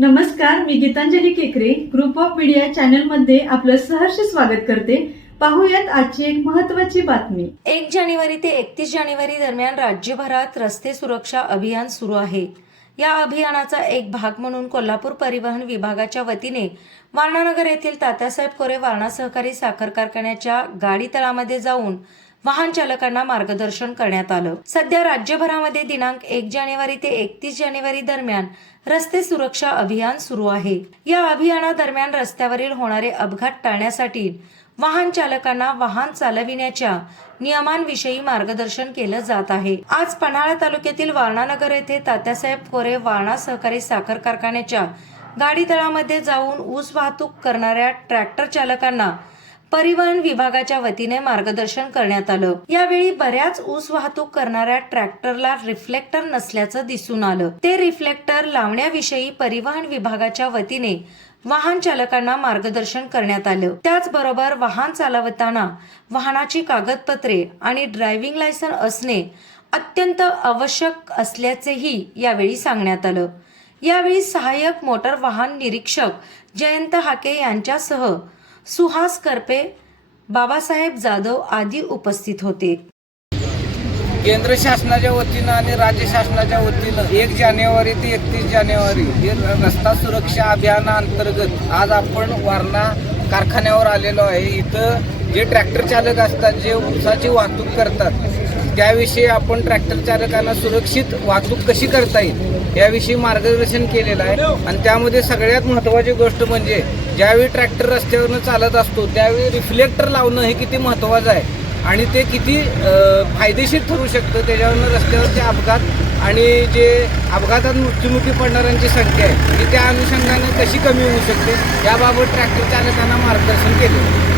नमस्कार मी गीतांजली केकरे. Group of media चॅनलमध्ये आपलं सहर्ष स्वागत करते. पाहूयात आजची एक महत्वाची बातमी. एक जानेवारी ते एकतीस जानेवारी दरम्यान राज्यभरात रस्ते सुरक्षा अभियान सुरू आहे. या अभियानाचा एक भाग म्हणून कोल्हापूर परिवहन विभागाच्या वतीने वारणानगर येथील तात्यासाहेब कोरे वारणा सहकारी साखर कारखान्याच्या गाडी तळामध्ये जाऊन वाहन चालकांना मार्गदर्शन करण्यात आलं. सध्या राज्यभरामध्ये दिनांक एक जानेवारी ते एकतीस जानेवारी दरम्यान रस्ते सुरक्षा अभियान सुरू आहे. या अभियानादरम्यान रस्त्यावरील होणारे अपघात टाळण्यासाठी वाहन चालकांना वाहन चालविण्याच्या नियमांविषयी मार्गदर्शन केलं जात आहे. आज पन्हाळा तालुक्यातील वारणानगर येथे तात्यासाहेब कोरे वारणा सहकारी साखर कारखान्याच्या गाडी तळामध्ये जाऊन ऊस वाहतूक करणाऱ्या ट्रॅक्टर चालकांना परिवहन विभागाच्या वतीने मार्गदर्शन करण्यात आलं. यावेळी बऱ्याच ऊस वाहतूक करणाऱ्या ट्रॅक्टरला रिफ्लेक्टर नसल्याचं दिसून आलं. ते रिफ्लेक्टर लावण्याविषयी परिवहन विभागाच्या वतीने वाहन चालकांना मार्गदर्शन करण्यात आलं. त्याचबरोबर वाहन चालवताना वाहनाची कागदपत्रे आणि ड्रायव्हिंग लायसन असणे अत्यंत आवश्यक असल्याचेही यावेळी सांगण्यात आलं. यावेळी सहाय्यक मोटर वाहन निरीक्षक जयंत हाके यांच्यासह सुहास करपे बाबासाहेब जाधव आदी उपस्थित होते. केंद्र शासनाच्या वतीनं आणि राज्य शासनाच्या वतीनं एक जानेवारी ते एकतीस जानेवारी हे रस्ता सुरक्षा अभियानाअंतर्गत आज आपण वारणा कारखान्यावर आलेलो आहे. इथं जे ट्रॅक्टर चालक असतात जे ऊसाची वाहतूक करतात त्याविषयी आपण ट्रॅक्टर चालकांना सुरक्षित वाहतूक कशी करता येईल याविषयी मार्गदर्शन केलेलं आहे. आणि त्यामध्ये सगळ्यात महत्त्वाची गोष्ट म्हणजे ज्यावेळी ट्रॅक्टर रस्त्यावरनं चालत असतो त्यावेळी रिफ्लेक्टर लावणं हे किती महत्त्वाचं आहे. आणि ते किती फायदेशीर ठरू शकतं त्याच्यावरनं रस्त्यावरचे अपघात आणि जे अपघातात मृत्युमुखी पडणाऱ्यांची संख्या आहे ती त्या अनुषंगाने कशी कमी होऊ शकते याबाबत ट्रॅक्टर चालकांना मार्गदर्शन केले